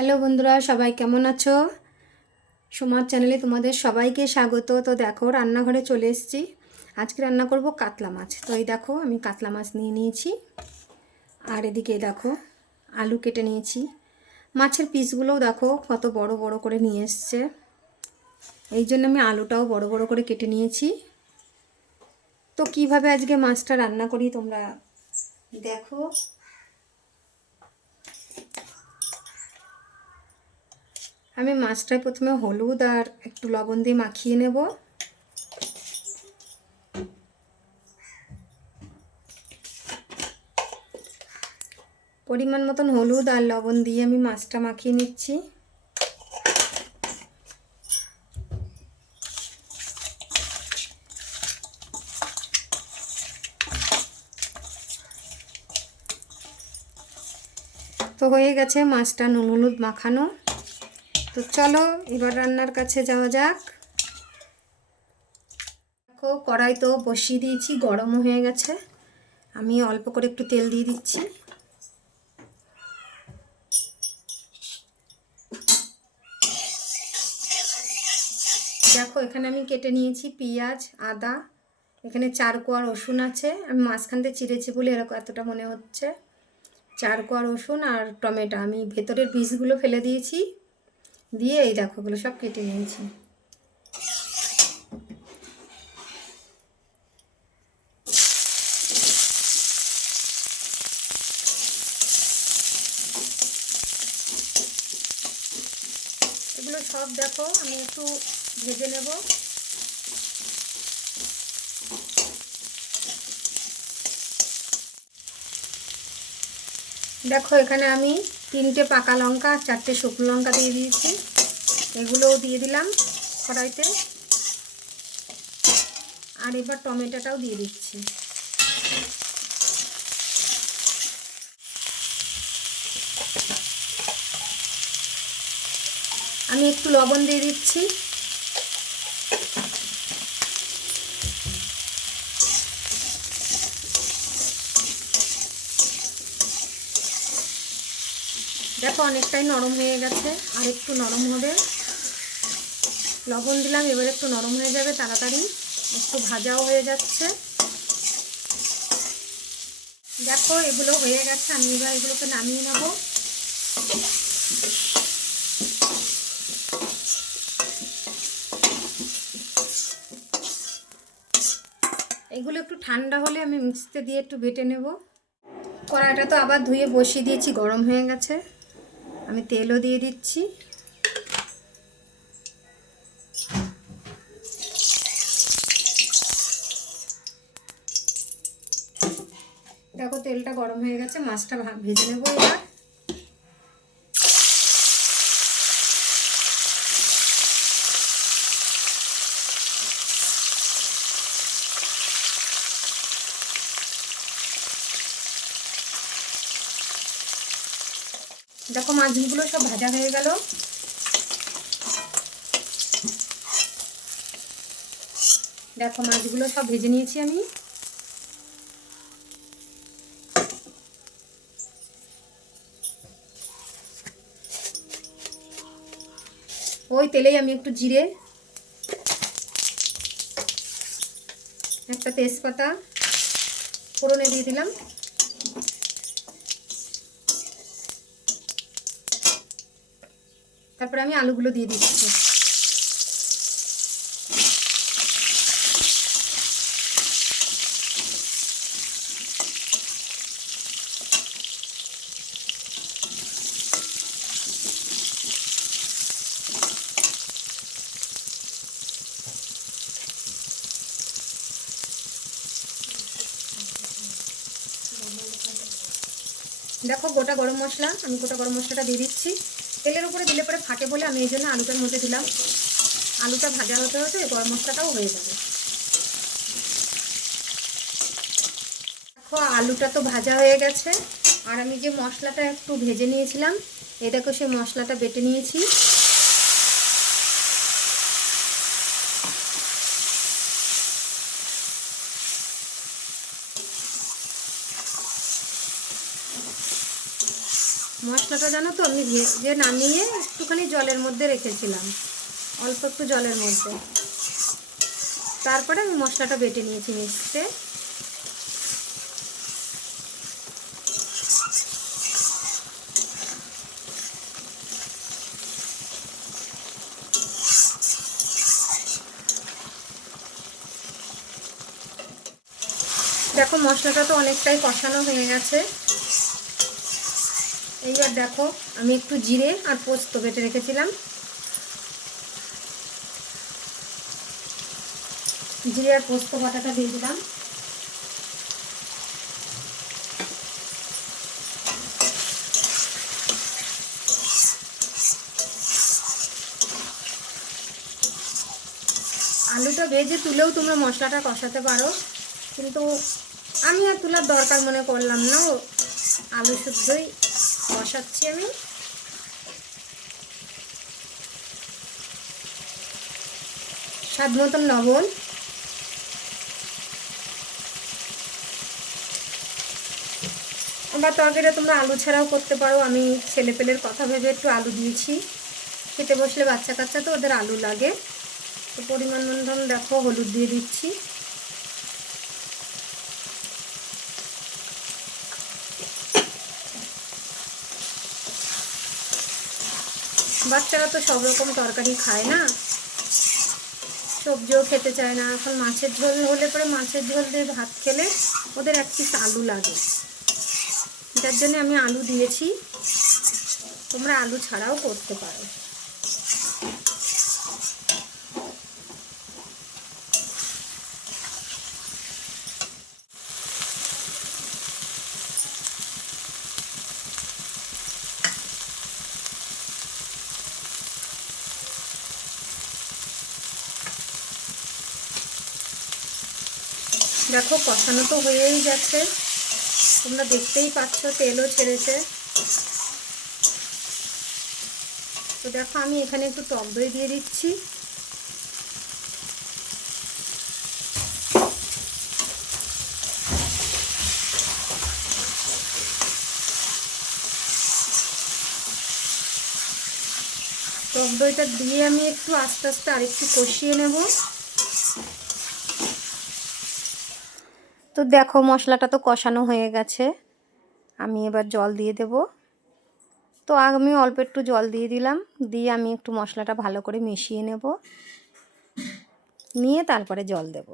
Hello বন্ধুরা, সবাই কেমন আছো? সোমার চ্যানেলে তোমাদের সবাইকে স্বাগত। তো দেখো, রান্নাঘরে চলে এসেছি। আজকে রান্না করব কাতলা মাছ। তো এই দেখো, আমি কাতলা মাছ নিয়ে নিয়েছি। আর এদিকে দেখো, আলু কেটে নিয়েছি। মাছের পিসগুলোও দেখো, কত বড় বড় করে নিয়ে এসছে। এই জন্য আমি আলুটাও বড় বড় করে কেটে নিয়েছি। তো কীভাবে আজকে মাছটা রান্না করি তোমরা দেখো। আমি মাছটায় প্রথমে হলুদ আর একটু লবণ দিয়ে মাখিয়ে নেব। পরিমাণ মতন হলুদ আর লবণ দিয়ে আমি মাছটা মাখিয়ে নিচ্ছি। তো হয়ে গেছে মাছটা নুন হলুদ মাখানো। তো চলো, এবার রান্নার কাছে যাওয়া যাক। দেখো, কড়াই তো বসিয়ে দিয়েছি, গরমও হয়ে গেছে। আমি অল্প করে একটু তেল দিয়ে দিচ্ছি। দেখো, এখানে আমি কেটে নিয়েছি পেঁয়াজ, আদা। এখানে চার কোয়া রসুন আছে। আমি মাঝখান দিয়ে চিড়েছি বলে এরকম এতটা মনে হচ্ছে। চার কোয়া রসুন আর টমেটো। আমি ভেতরের বীজগুলো ফেলে দিয়েছি। দিয়ে এই দেখো ওগুলো সব কেটে নিয়েছি। এগুলো সব দেখো, আমি একটু ভেজে নেব। দেখো এখানে আমি তিনটে পাকা লঙ্কা, চারটে শুকনো লঙ্কা দিয়ে দিয়েছি। এগুলোও দিয়ে দিলাম কড়াইতে। আর এবার টমেটোটাও দিয়ে দিচ্ছি। আমি একটু লবণ দিয়ে দিচ্ছি। দেখো অনেকটাই নরম হয়ে গেছে, আর একটু নরম হবে। লবণ দিলাম, এবার একটু নরম হয়ে যাবে তাড়াতাড়ি। একটু ভাজাও হয়ে যাচ্ছে। দেখো, এগুলো হয়ে গেছে, আমি এবার এগুলোকে নামিয়ে নেব। এগুলো একটু ঠান্ডা হলে আমি মিক্সিতে দিয়ে একটু বেটে নেব। কড়াইটা তো আবার ধুয়ে বসিয়ে দিয়েছি, গরম হয়ে গেছে। আমি তেলও দিয়ে দিচ্ছি। দেখো তেলটা গরম হয়ে গেছে মাছটা ভেজে নেব এবার। দেখো মাছগুলো সব ভাজা হয়ে গেল। দেখো মাছগুলো সব ভেজে নিয়েছি আমি। ওই তেলেই আমি একটু জিরে, একটা তেজপাতা ফোড়নে দিয়ে দিলাম। তারপরে আমি আলুগুলো দিয়ে দিচ্ছি। দেখো গোটা গরম মশলা, আমি গোটা গরম মশলাটা দিয়ে দিচ্ছি। তেলের উপরে দিলে পরে ফাটে বলে আমি এই জন্য আলুটার মধ্যে দিলাম। আলুটা ভাজা হতে হতে গরম মশলাটাও হয়ে যাবে। দেখো, আলুটা তো ভাজা হয়ে গেছে। আর আমি যে মশলাটা একটু ভেজে নিয়েছিলাম, এ দেখো সেই মশলাটা বেটে নিয়েছি। মশলাটা জানো তো, আমি ভেজে নামিয়ে একটুখানি জলের মধ্যে রেখেছিলাম। অল্প একটু জলের মধ্যে। তারপরে আমি মশলাটা বেটে নিয়েছি মিক্সিতে। দেখো, মশলাটা তো অনেকটাই কষানো হয়ে গেছে। এইবার দেখো, আমি একটু জিরে আর পোস্ত বেটে রেখেছিলাম। জিরে আর পোস্ত বাটাটা দিয়ে দিলাম। আলুটা ভেজে তুলেও তোমরা মশলাটা কষাতে পারো, কিন্তু আমি আর তোলার দরকার মনে করলাম না আলু শুদ্ধই বসাচ্ছি আমি। স্বাদ মতন লবণ। বা তরকারিটা তোমরা আলু ছাড়াও করতে পারো। আমি ছেলে পেলের কথা ভেবে একটু আলু দিয়েছি। খেতে বসলে বাচ্চা কাচ্চা তো ওদের আলু লাগে। তো পরিমাণ মতন দেখো হলুদ দিয়ে দিচ্ছি। বাচ্চারা তো সব রকম তরকারি খায় না। সবজিও খেতে চায় না। এখন মাছের ঝোল হলে পরে মাছের ঝোল দিয়ে ভাত খেলে ওদের এক পিস আলু লাগে। যার জন্য আমি আলু দিয়েছি। তোমরা আলু ছাড়াও করতে পারো। দেখো, কষানো তো হয়েই গেছে। তোমরা দেখতেই পাচ্ছ তেলও ছেড়েছে। তো দেখো, আমি এখানে একটু টক দই দিয়ে দিচ্ছি। টক দইটা দিয়ে আমি একটু আস্তে আস্তে আরেকটু কষিয়ে নেব। তো দেখো মশলাটা তো কষানো হয়ে গেছে। আমি এবার জল দিয়ে দেব। তো আমি অল্প একটু জল দিয়ে দিলাম। দিয়ে আমি একটু মশলাটা ভালো করে মিশিয়ে নেব। নিয়ে তারপরে জল দেব।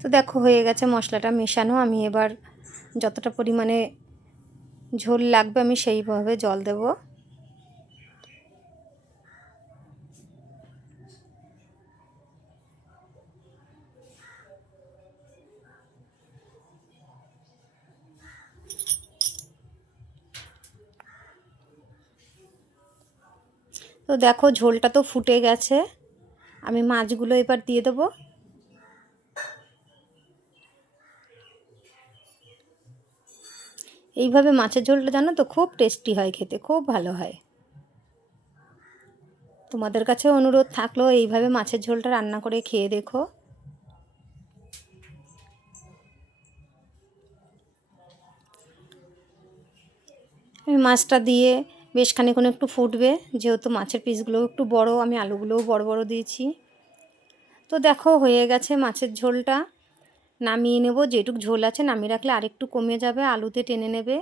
তো দেখো হয়ে গেছে মশলাটা মেশানো। আমি এবার যতটা পরিমাণে ঝোল লাগবে আমি সেইভাবে জল দেবো। তো দেখো ঝোলটা তো ফুটে গেছে। আমি মাছগুলো এবার দিয়ে দেবো। এইভাবে মাছের ঝোলটা জানো তো খুব টেস্টি হয় খেতে, খুব ভালো হয়। তোমাদের কাছে অনুরোধ থাকল এইভাবে মাছের ঝোলটা রান্না করে খেয়ে দেখো। আমি মাছটা দিয়ে বেশ খানিক্ষণ একটু ফুটবে, যেহেতু মাছের পিসগুলো একটু বড়, আমি আলুগুলোও বড় বড় দিয়েছি। তো দেখো, হয়ে গেছে মাছের ঝোলটা। নামিয়ে নেব, যেটুক ঝোল আছে নামিয়ে রাখলে আরেকটু কমে যাবে, আলুতে টেনে নেবে।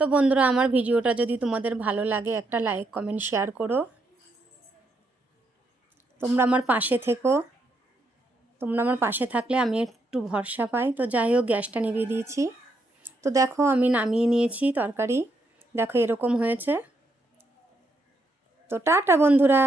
তো বন্ধুরা, আমার ভিডিওটা যদি তোমাদের ভালো লাগে, একটা লাইক, কমেন্ট, শেয়ার করো। তোমরা আমার পাশে থেকো। তোমরা আমার পাশে থাকলে আমি একটু ভরসা পাই। তো যাই হোক, গ্যাসটা নিভিয়ে দিয়েছি। তো দেখো, আমি নামিয়ে নিয়েছি তরকারি। দেখো এরকম হয়েছে। তো টাটা বন্ধুরা।